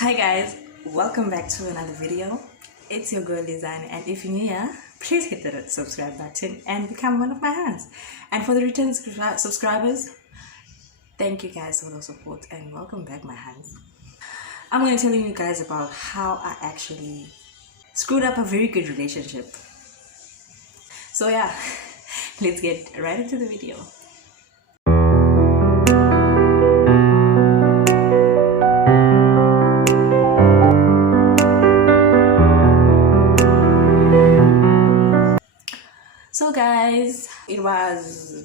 Hi guys, welcome back to another video. It's your girl Lizani, and if you're new here, please hit the subscribe button and become one of my hands. And for the return subscribers, thank you guys for the support and welcome back my hands. I'm going to tell you guys about how I actually screwed up a very good relationship. So yeah, let's get right into the video. So guys, it was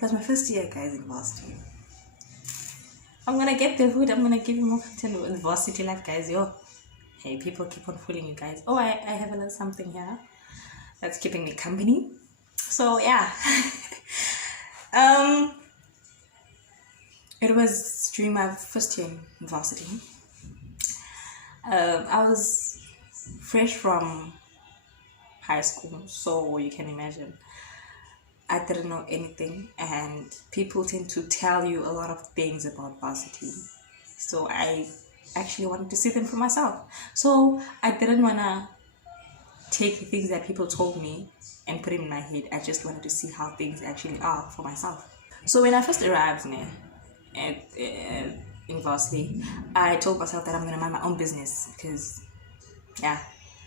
my first year guys in varsity. I'm gonna get the hood, I'm gonna give you more content with varsity life guys. Hey, people keep on fooling you guys. I have a little something here that's keeping me company. So yeah. It was during my first year in varsity. I was fresh from high school, so you can imagine I didn't know anything, and people tend to tell you a lot of things about varsity, so I actually wanted to see them for myself. So I didn't want to take the things that people told me and put it in my head. I just wanted to see how things actually are for myself. So when I first arrived in varsity, I told myself that I'm going to mind my own business, because yeah,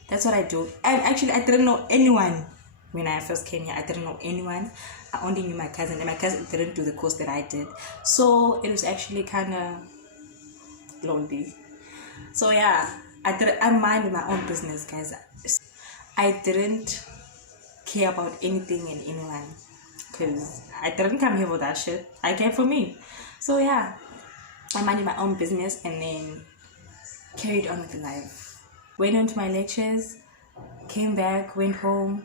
that's what I do. And actually, I didn't know anyone when I first came here. I didn't know anyone. I only knew my cousin, and my cousin didn't do the course that I did. So it was actually kind of lonely. So yeah, I minded my own business, guys. I didn't care about anything and anyone, because I didn't come here for that shit. I came for me. So yeah, I minded my own business and then carried on with life. Went on to my lectures, came back, went home,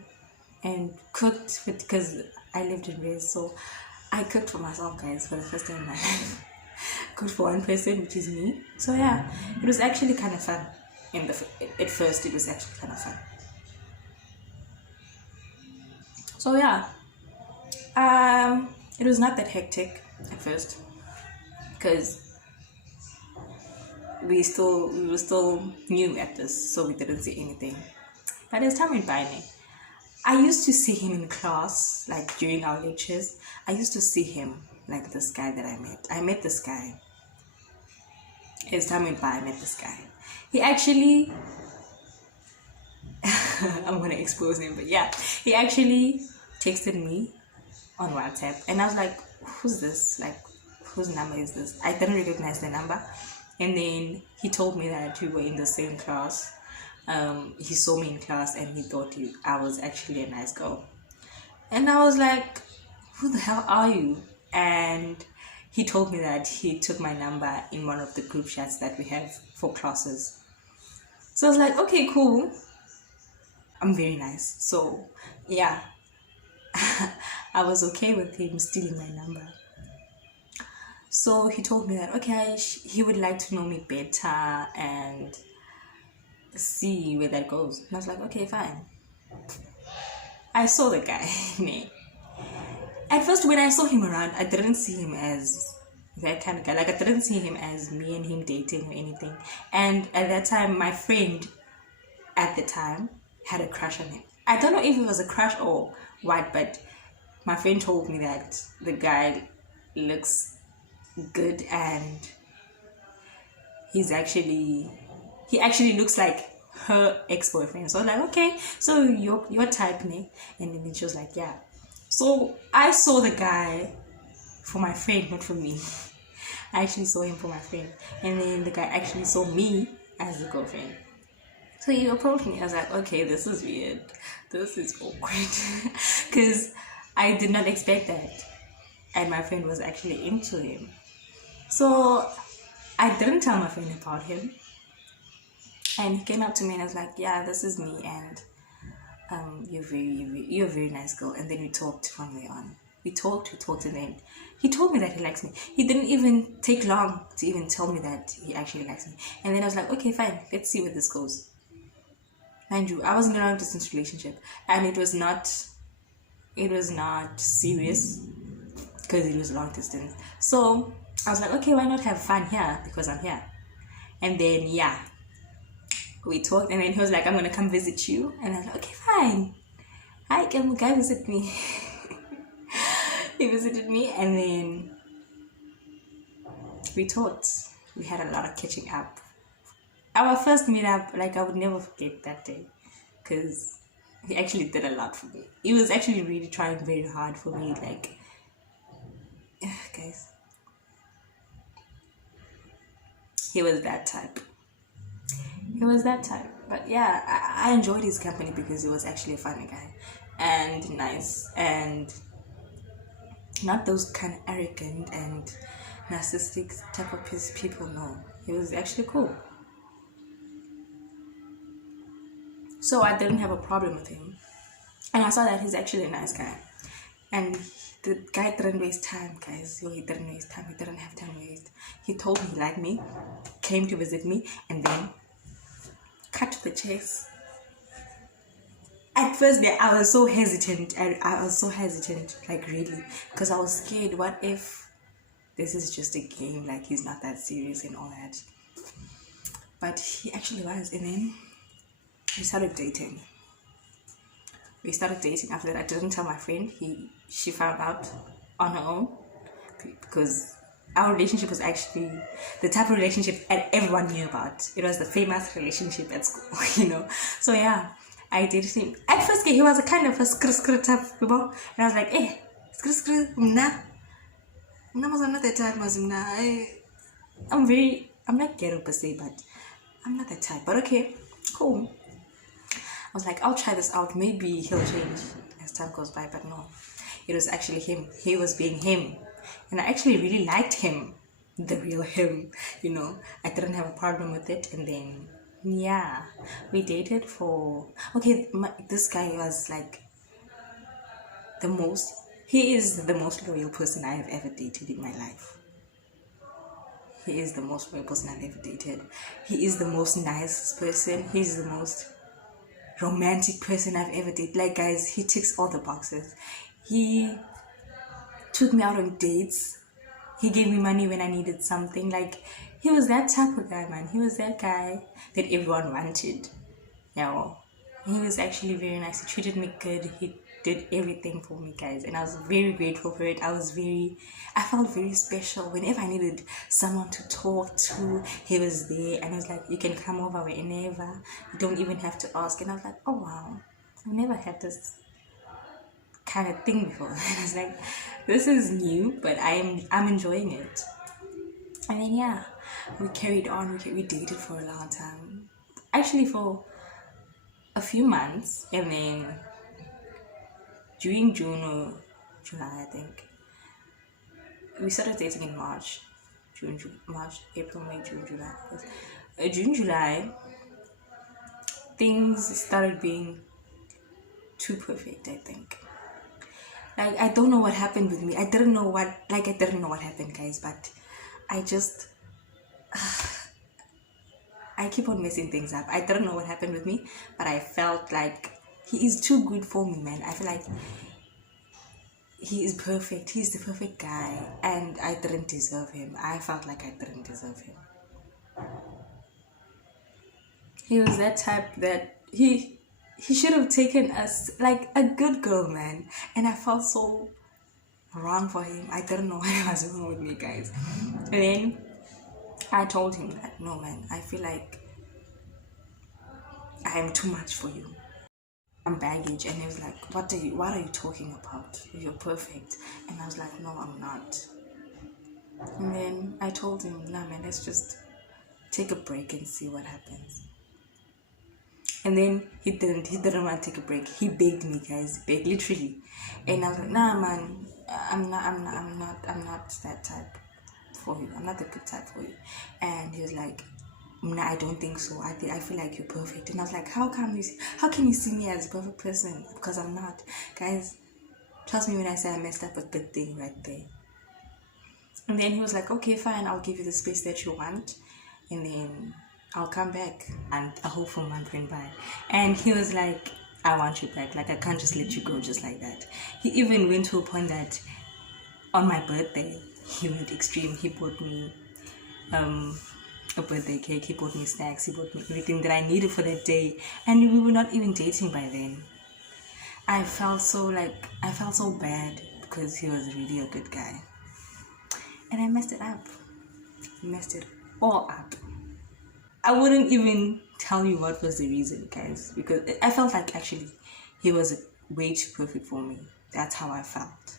and cooked because I lived in Wales. So I cooked for myself, guys, for the first time in my life. Cooked for one person, which is me. So yeah, it was actually kind of fun. At first, it was actually kind of fun. So yeah, it was not that hectic at first, because we were still new at this, so we didn't see anything. But as time went by, I used to see him in class, like during our lectures. I used to see him, like this guy that I met. I met this guy. As time went by, I met this guy. He actually, I'm gonna expose him, but yeah, he actually texted me on WhatsApp, and I was like, who's this? Like, whose number is this? I didn't recognize the number. And then he told me that we were in the same class. He saw me in class and he thought I was actually a nice girl. And I was like, who the hell are you? And he told me that he took my number in one of the group chats that we have for classes. So I was like, okay, cool. I'm very nice. So yeah, I was okay with him stealing my number. So he told me that, okay, he would like to know me better and see where that goes. And I was like, okay, fine. I saw the guy. At first, when I saw him around, I didn't see him as that kind of guy. Like, I didn't see him as me and him dating or anything. And at that time, my friend at the time had a crush on him. I don't know if it was a crush or what, but my friend told me that the guy looks good, and he actually looks like her ex-boyfriend. So I was like, okay, so your type, ne? And then she was like, yeah. So I saw the guy for my friend, not for me. I actually saw him for my friend, and then the guy actually saw me as a girlfriend. So he approached me. I was like, okay, this is weird, this is awkward, because I did not expect that, and my friend was actually into him. So I didn't tell my friend about him, and he came up to me and I was like, yeah, this is me, and you're a very nice girl. And then we talked from there on. We talked, and then he told me that he likes me. He didn't even take long to even tell me that he actually likes me. And then I was like, okay, fine, let's see where this goes. Mind you, I was in a long distance relationship, and it was not serious, because it was long distance. So I was like, okay, why not have fun here because I'm here? And then yeah, we talked, and then he was like, I'm gonna come visit you, and I was like, okay, fine. Hi, come visit me. He visited me, and then we talked. We had a lot of catching up. Our first meetup, like I would never forget that day, because he actually did a lot for me. He was actually really trying very hard for me, like, guys. He was that type. He was that type. But yeah, I enjoyed his company because he was actually a funny guy and nice, and not those kind of arrogant and narcissistic type of people. No, he was actually cool. So I didn't have a problem with him, and I saw that he's actually a nice guy. And the guy didn't waste time, guys. He didn't waste time. He didn't have time to waste. He told me he liked me, came to visit me, and then cut to the chase. At first, I was so hesitant. I was so hesitant, like really, because I was scared. What if this is just a game? Like he's not that serious and all that. But he actually was, and then we started dating. After that. I didn't tell my friend. She found out on her own, because our relationship was actually the type of relationship that everyone knew about. It was the famous relationship at school, you know. So yeah, I dated him. At first, he was a kind of a skr type, you know. And I was like, eh, skr, nah. I'm not that type, I'm not ghetto per se, but I'm not that type. But okay, cool. I was like, I'll try this out. Maybe he'll change as time goes by. But no, it was actually him. He was being him. And I actually really liked him. The real him, you know. I didn't have a problem with it. And then, yeah, we dated for... Okay, this guy was like he is the most loyal person I have ever dated in my life. He is the most loyal person I've ever dated. He is the most nicest person. He's the most romantic person I've ever dated. Like, guys, he ticks all the boxes. He took me out on dates. He gave me money when I needed something. Like, he was that type of guy, man. He was that guy that everyone wanted. Yeah, he was actually very nice. He treated me good. He did everything for me, guys, and I was very grateful for it. I felt very special. Whenever I needed someone to talk to, he was there, and he was like, you can come over whenever, you don't even have to ask. And I was like, oh wow, I've never had this kind of thing before. And I was like, this is new, but I'm enjoying it. And then yeah, we carried on. We dated for a long time, actually for a few months, and then during June or July, I think, we started dating in March. March, April, May, June, July. June, July, things started being too perfect, I think. Like, I don't know what happened with me. I didn't know what happened, guys, but I just... I keep on messing things up. I don't know what happened with me, but I felt like he is too good for me, man. I feel like he is perfect. He's the perfect guy, and I didn't deserve him. I felt like I didn't deserve him. He was that type that he should have taken us like a good girl, man. And I felt so wrong for him. I didn't know what was wrong with me, guys. And then I told him that, no, man, I feel like I am too much for you. I'm baggage. And he was like, what are you talking about? You're perfect. And I was like, no, I'm not. And then I told him, nah, man, let's just take a break and see what happens. And then he didn't want to take a break. He begged me, guys, begged, literally. And I was like, nah, man, I'm not that type for you. I'm not the good type for you. And he was like, nah, I don't think so. I feel like you're perfect. And I was like, how can you see me as a perfect person? Because I'm not. Guys, trust me when I say I messed up a good thing right there. And then he was like, okay, fine, I'll give you the space that you want, and then I'll come back. And a whole 4 month went by, and he was like, I want you back. Like, I can't just let you go just like that. He even went to a point that on my birthday, he went extreme. He bought me a birthday cake, he bought me snacks, he bought me everything that I needed for that day, and we were not even dating by then. I felt so bad because he was really a good guy, and I messed it up. Messed it all up. I wouldn't even tell you what was the reason, guys, because I felt like actually he was way too perfect for me. That's how I felt.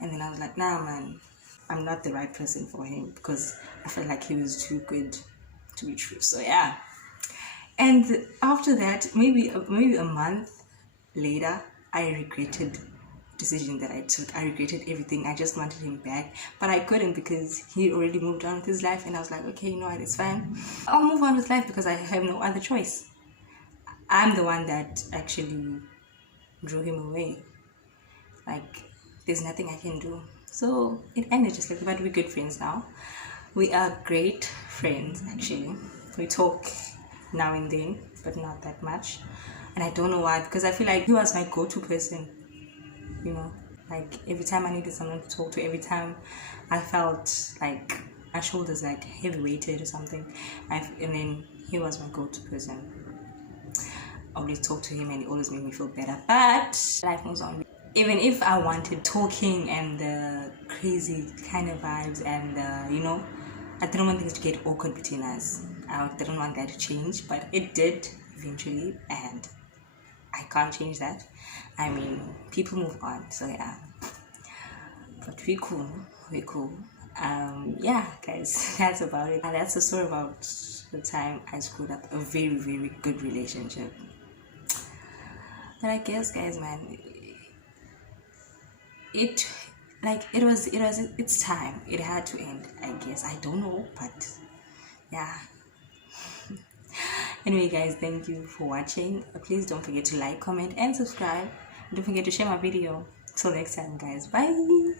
And then I was like, nah, man, I'm not the right person for him, because I felt like he was too good to be true. So yeah. And after that, maybe a month later, I regretted the decision that I took. I regretted everything. I just wanted him back, but I couldn't because he already moved on with his life, and I was like, okay, you know what, it's fine. I'll move on with life because I have no other choice. I'm the one that actually drew him away. Like, there's nothing I can do. So it ended just like that, but we're good friends now. We are great friends, actually. We talk now and then, but not that much. And I don't know why, because I feel like he was my go-to person, you know. Like, every time I needed someone to talk to, every time I felt like my shoulders like heavy weighted or something, and then he was my go-to person. I always talk to him and it always made me feel better. But life moves on. Even if I wanted talking and the crazy kind of vibes and I didn't want things to get awkward between us. I didn't want that to change, but it did eventually, and I can't change that. I mean, people move on, so yeah. But we're cool. Yeah, guys, that's about it. And that's the story about the time I screwed up a very, very good relationship. But I guess, guys, man, it's time. It had to end, I guess. I don't know, but yeah. Anyway, guys, thank you for watching. Please don't forget to like, comment, and subscribe. Don't forget to share my video. Till next time, guys. Bye.